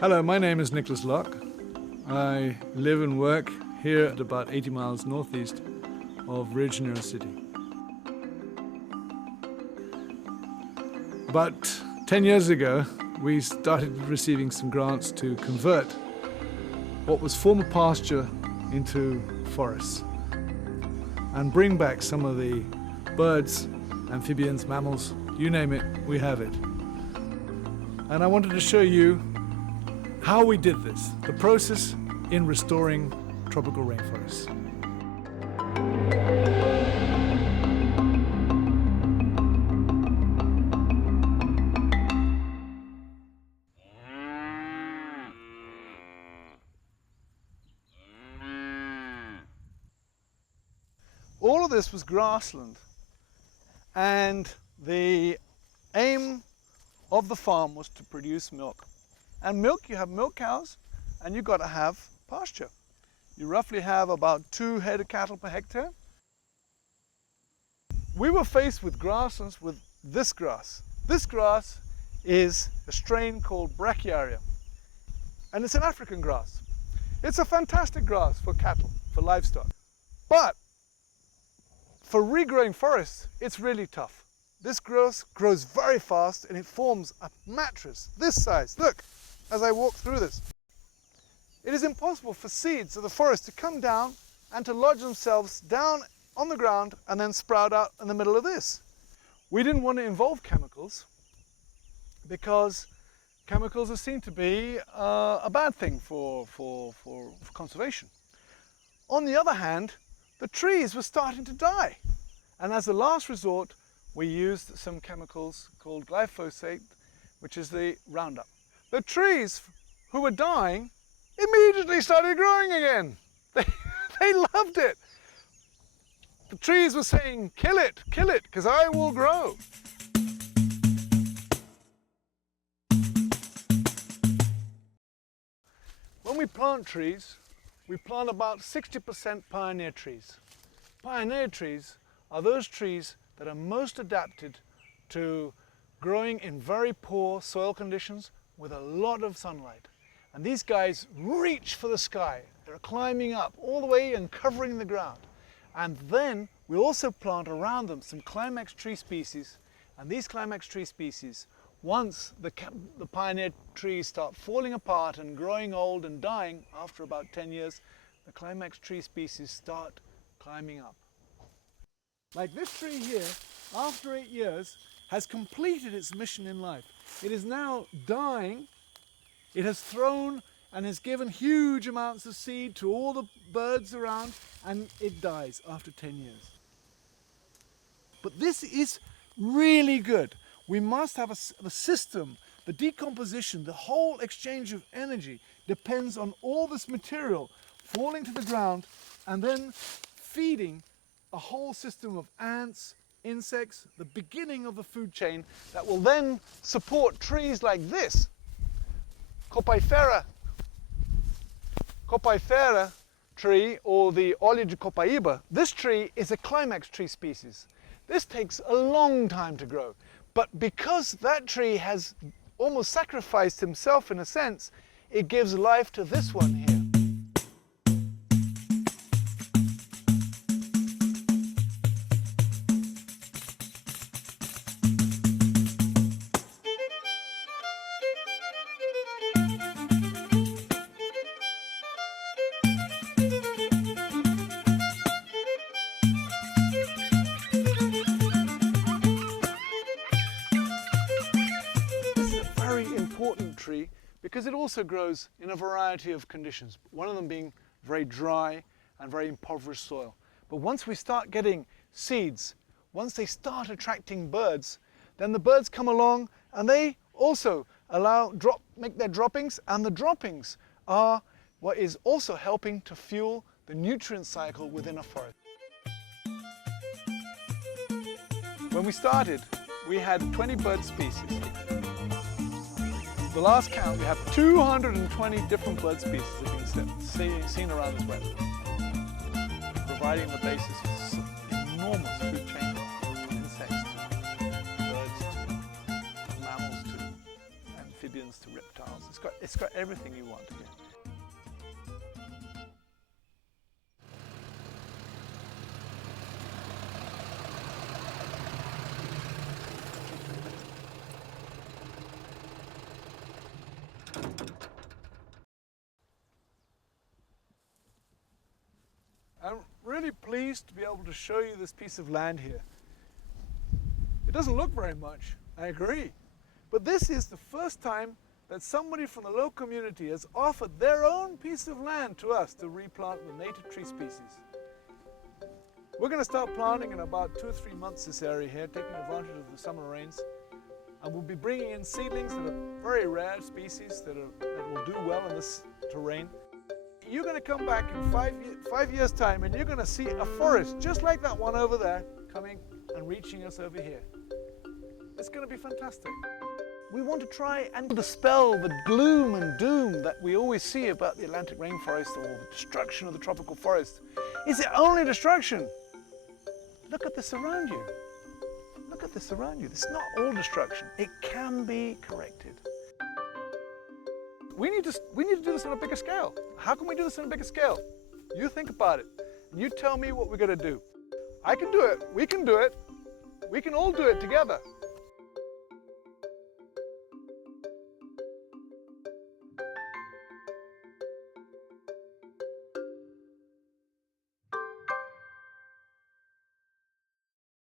Hello, my name is Nicholas Locke. I live and work here at about 80 miles northeast of Rio de Janeiro City. About 10 years ago, we started receiving some grants to convert what was former pasture into forests and bring back some of the birds, amphibians, mammals, you name it, we have it. And I wanted to show you how we did this, the process in restoring tropical rainforests. All of this was grassland, and the aim of the farm was to produce milk. And milk, you have milk cows, and you've got to have pasture. You roughly have about 2 head of cattle per hectare. We were faced with grasslands with this grass. This grass is a strain called Brachiaria, and it's an African grass. It's a fantastic grass for cattle, for livestock. But for regrowing forests, it's really tough. This grass grows very fast and it forms a mattress this size. Look, as I walk through this. It is impossible for seeds of the forest to come down and to lodge themselves down on the ground and then sprout out in the middle of this. We didn't want to involve chemicals because chemicals are seen to be a bad thing for conservation. On the other hand, the trees were starting to die. And as a last resort, we used some chemicals called glyphosate, which is the Roundup. The trees who were dying immediately started growing again. They loved it. The trees were saying, kill it, because I will grow. When we plant trees, we plant about 60% pioneer trees. Pioneer trees are those trees that are most adapted to growing in very poor soil conditions with a lot of sunlight. And these guys reach for the sky. They're climbing up all the way and covering the ground. And then we also plant around them some climax tree species. And these climax tree species, once the pioneer trees start falling apart and growing old and dying after about 10 years, the climax tree species start climbing up. Like this tree here, after 8 years, has completed its mission in life. It is now dying. It has thrown and has given huge amounts of seed to all the birds around, and it dies after 10 years. But this is really good. We must have a system. The decomposition, the whole exchange of energy depends on all this material falling to the ground and then feeding a whole system of ants, insects, the beginning of the food chain that will then support trees like this. Copaifera tree, or the Oleander copaiba. This tree is a climax tree species. This takes a long time to grow, but because that tree has almost sacrificed himself in a sense, it gives life to this one here. Tree because it also grows in a variety of conditions, one of them being very dry and very impoverished soil. But once we start getting seeds, once they start attracting birds, then the birds come along and they also make their droppings, and the droppings are what is also helping to fuel the nutrient cycle within a forest. When we started, we had 20 bird species. The last count, we have 220 different bird species that have been seen around this wetland, providing the basis for enormous food chain, insects to birds to mammals to amphibians to reptiles. reptiles. It's got everything you want here. I'm really pleased to be able to show you this piece of land here. It doesn't look very much, I agree, but this is the first time that somebody from the local community has offered their own piece of land to us to replant with native tree species. We're going to start planting in about 2 or 3 months this area here, taking advantage of the summer rains, and we'll be bringing in seedlings that are very rare species that will do well in this terrain. You're going to come back in 5 years' time and you're going to see a forest just like that one over there coming and reaching us over here. It's going to be fantastic. We want to try and dispel the gloom and doom that we always see about the Atlantic rainforest or the destruction of the tropical forest. Is it only destruction? Look at this around you. Look at this around you. It's not all destruction. It can be corrected. We need to do this on a bigger scale. How can we do this on a bigger scale? You think about it. You tell me what we're going to do. I can do it. We can do it. We can all do it together.